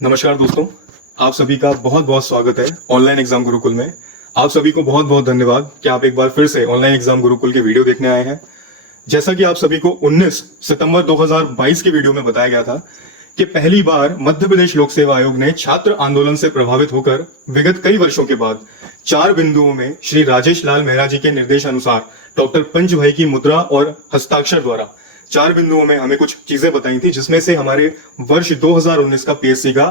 नमस्कार दोस्तों, आप सभी का बहुत बहुत स्वागत है ऑनलाइन एग्जाम गुरुकुल में। आप सभी को बहुत बहुत धन्यवाद कि आप एक बार फिर से ऑनलाइन एग्जाम गुरुकुल के वीडियो देखने आए हैं। जैसा कि आप सभी को 19 सितंबर 2022 के वीडियो में बताया गया था कि पहली बार मध्य प्रदेश लोक सेवा आयोग ने छात्र आंदोलन से प्रभावित होकर विगत कई वर्षों के बाद 4 बिंदुओं में श्री राजेश लाल मेहरा जी के निर्देशानुसार डॉक्टर पंच भाई की मुद्रा और हस्ताक्षर द्वारा 4 बिंदुओं में हमें कुछ चीजें बताई थी, जिसमें से हमारे वर्ष 2019 का पीएससी का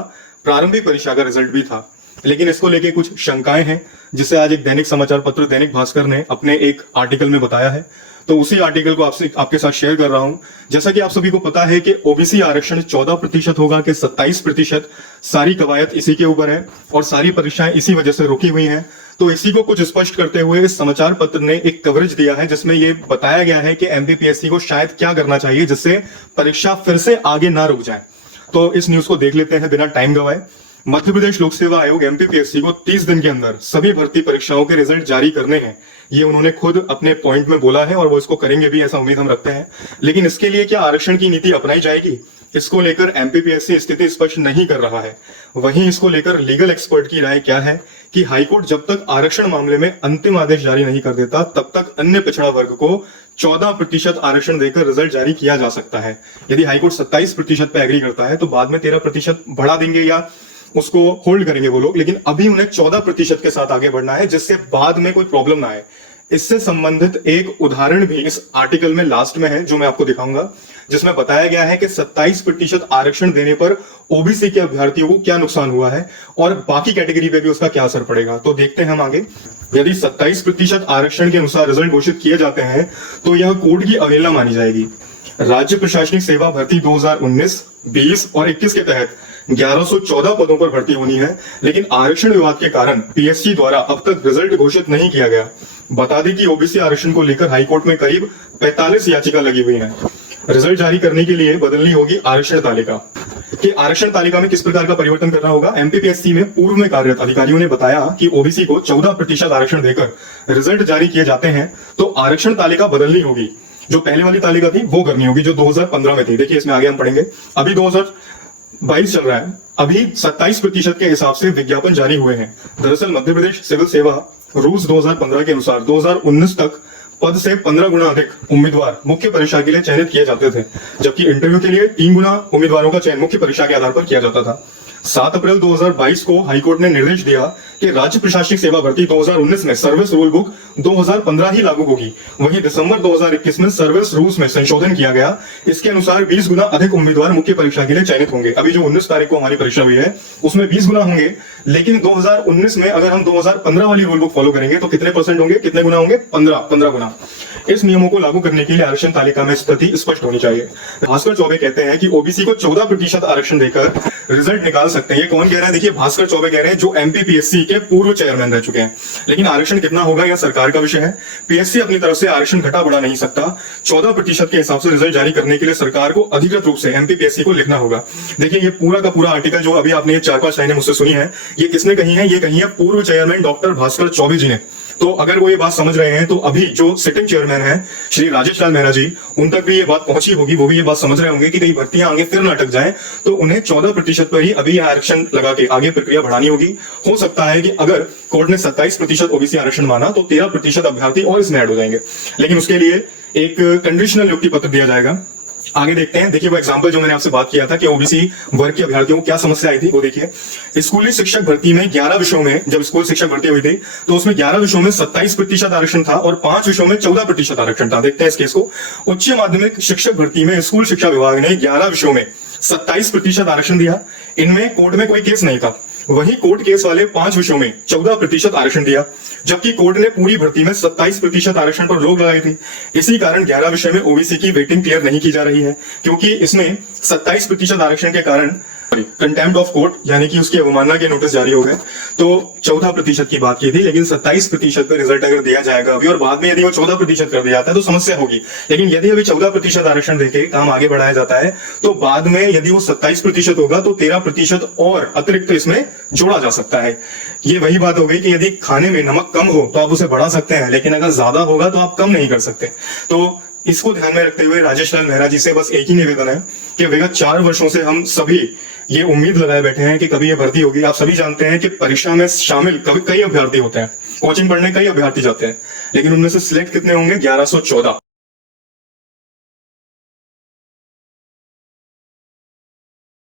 प्रारंभिक परीक्षा का रिजल्ट भी था। लेकिन इसको लेके कुछ शंकाएं हैं, जिसे आज एक दैनिक समाचार पत्र दैनिक भास्कर ने अपने एक आर्टिकल में बताया है। तो उसी आर्टिकल को आपके साथ शेयर कर रहा हूं। जैसा कि आप सभी को पता है कि ओबीसी आरक्षण 14% होगा कि 27%, सारी कवायद इसी के ऊपर है और सारी परीक्षाएं इसी वजह से रुकी हुई हैं। तो इसी को कुछ स्पष्ट करते हुए इस समाचार पत्र ने एक कवरेज दिया है, जिसमें यह बताया गया है कि एमपीपीएससी को शायद क्या करना चाहिए जिससे परीक्षा फिर से आगे ना रुक जाए। तो इस न्यूज को देख लेते हैं बिना टाइम गवाए। मध्य प्रदेश लोक सेवा आयोग एमपीपीएससी को 30 दिन के अंदर सभी भर्ती परीक्षाओं के रिजल्ट जारी करने हैं, ये उन्होंने खुद अपने पॉइंट में बोला है और वो इसको करेंगे भी, ऐसा उम्मीद हम रखते हैं। लेकिन इसके लिए क्या आरक्षण की नीति अपनाई जाएगी, इसको लेकर एमपीपीएससी स्थिति स्पष्ट नहीं कर रहा है। वहीं इसको लेकर लीगल एक्सपर्ट की राय क्या है कि हाईकोर्ट जब तक आरक्षण मामले में अंतिम आदेश जारी नहीं कर देता, तब तक अन्य पिछड़ा वर्ग को 14% आरक्षण देकर रिजल्ट जारी किया जा सकता है। यदि हाईकोर्ट 27% पे एग्री करता है तो बाद में 13% बढ़ा देंगे या उसको होल्ड करेंगे वो लोग, लेकिन अभी उन्हें 14% के साथ आगे बढ़ना है, जिससे बाद में कोई प्रॉब्लम ना आए। इससे संबंधित एक उदाहरण भी इस आर्टिकल में लास्ट में है, जो मैं आपको दिखाऊंगा, जिसमें बताया गया है कि 27% आरक्षण देने पर ओबीसी के अभ्यर्थियों को क्या नुकसान हुआ है और बाकी कैटेगरी पे भी उसका क्या असर पड़ेगा। तो देखते हैं हम आगे। यदि 27% आरक्षण के अनुसार रिजल्ट घोषित किए जाते हैं तो यह कोड की अवहेलना मानी जाएगी। राज्य प्रशासनिक सेवा भर्ती 2019, 20 और 21 के तहत 1114 पदों पर भर्ती होनी है, लेकिन आरक्षण विवाद के कारण पीएससी द्वारा अब तक रिजल्ट घोषित नहीं किया गया। बता दें कि ओबीसी आरक्षण को लेकर हाईकोर्ट में करीब 45 याचिका लगी हुई है। रिजल्ट जारी करने के लिए बदलनी होगी आरक्षण तालिका। कि आरक्षण तालिका में किस प्रकार का परिवर्तन करना होगा। एमपीपीएससी में पूर्व में कार्यरत अधिकारियों ने बताया कि ओबीसी को 14% आरक्षण देकर रिजल्ट जारी किए जाते हैं तो आरक्षण तालिका बदलनी होगी। जो पहले वाली तालिका थी वो करनी होगी, जो 2015 में थी। देखिए इसमें आगे हम पढ़ेंगे। अभी 2022 चल रहा है, अभी 27% के हिसाब से विज्ञापन जारी हुए हैं। दरअसल मध्य प्रदेश सिविल सेवा रूल्स 2015 के अनुसार 2019 तक पद से 15 गुना अधिक उम्मीदवार मुख्य परीक्षा के लिए चयनित किए जाते थे, जबकि इंटरव्यू के लिए 3 गुना उम्मीदवारों का चयन मुख्य परीक्षा के आधार पर किया जाता था। 7 अप्रैल 2022 को हाईकोर्ट ने निर्देश दिया कि राज्य प्रशासनिक सेवा भर्ती 2019 में सर्विस रूल बुक 2015 ही लागू होगी। वहीं दिसंबर 2021 में सर्विस रूल्स में संशोधन किया गया। इसके अनुसार 20 गुना अधिक उम्मीदवार मुख्य परीक्षा के लिए चयनित होंगे। अभी जो 19 तारीख को हमारी परीक्षा हुई है उसमें 20 गुना होंगे, लेकिन 2019 में अगर हम 2015 वाली रूल बुक फॉलो करेंगे तो कितने परसेंट होंगे, कितने गुना होंगे, 15 गुना। इस नियमों को लागू करने के लिए आरक्षण तालिका में स्थिति स्पष्ट होनी चाहिए। भास्कर चौबे कहते हैं कि ओबीसी को 14% आरक्षण देकर रिजल्ट निकाल सकते हैं। ये कौन कह रहा है? देखिए भास्कर चौबे कह रहे हैं, जो एमपीपीएससी के पूर्व चेयरमैन रह चुके हैं। लेकिन आरक्षण कितना होगा यह सरकार का विषय है। पीएससी अपनी तरफ से आरक्षण घटा बढ़ा नहीं सकता। 14% के हिसाब से रिजल्ट जारी करने के लिए सरकार को अधिकृत रूप से एमपीपीएससी को लिखना होगा। देखिए ये पूरा का पूरा आर्टिकल जो अभी आपने ये 4-5 लाइनें मुझसे सुनी है, ये किसने कही है? ये कही है पूर्व चेयरमैन डॉक्टर भास्कर चौबे जी ने। तो अगर वो ये बात समझ रहे हैं तो अभी जो सिटिंग चेयरमैन है श्री राजेश लाल मेहरा जी, उन तक भी ये बात पहुंची होगी। वो भी ये बात समझ रहे होंगे कि कई भर्तियां आगे फिर न अटक जाएं, तो उन्हें 14% पर ही अभी आरक्षण लगा के आगे प्रक्रिया बढ़ानी होगी। हो सकता है कि अगर कोर्ट ने 27% ओबीसी आरक्षण माना तो 13% अभ्यर्थी और इसमें ऐड हो जाएंगे, लेकिन उसके लिए एक कंडीशनल नियुक्ति पत्र दिया जाएगा। आगे देखते हैं। देखिए वो एग्जांपल जो मैंने आपसे बात किया था कि ओबीसी वर्ग के अभ्यर्थियों को क्या समस्या आई थी, वो देखिए। स्कूली शिक्षक भर्ती में 11 विषयों में, जब स्कूल शिक्षक भर्ती हुई थी तो उसमें 11 विषयों में 27% आरक्षण था और 5 विषयों में 14% आरक्षण था। देखते हैं इस केस को। उच्च माध्यमिक शिक्षक भर्ती में स्कूल शिक्षा विभाग ने 11 विषयों में 27% आरक्षण दिया। इनमें कोर्ट में कोई केस नहीं था। वहीं कोर्ट केस वाले 5 विषयों में 14% आरक्षण दिया, जबकि कोर्ट ने पूरी भर्ती में 27% आरक्षण पर रोक लगाई थी। इसी कारण 11 विषय में ओबीसी की वेटिंग क्लियर नहीं की जा रही है, क्योंकि इसमें 27% आरक्षण के कारण कंटेम्प्ट ऑफ कोर्ट यानी कि उसकी अवमानना के नोटिस जारी हो गए। तो 14% की बात की थी, लेकिन 27% पे रिजल्ट अगर दिया जाएगा अभी और बाद में यदि वो 14% कर दिया जाता है तो समस्या होगी। लेकिन यदि अभी 14% आरक्षण देके काम आगे बढ़ाया जाता है तो बाद में यदि वो 27% होगा तो 13% और अतिरिक्त इसमें जोड़ा जा सकता है। ये वही बात हो गई कि यदि खाने में नमक कम हो तो आप उसे बढ़ा सकते हैं, लेकिन अगर ज्यादा होगा तो आप कम नहीं कर सकते। तो इसको ध्यान में रखते हुए राजेश लाल मेहरा जी से बस एक ही निवेदन है कि विगत 4 वर्षों से हम सभी ये उम्मीद लगाए बैठे हैं कि कभी ये भर्ती होगी। आप सभी जानते हैं कि परीक्षा में शामिल कभी कई अभ्यर्थी होते हैं, कोचिंग पढ़ने कई अभ्यर्थी जाते हैं, लेकिन उनमें से सिलेक्ट कितने होंगे? 1114।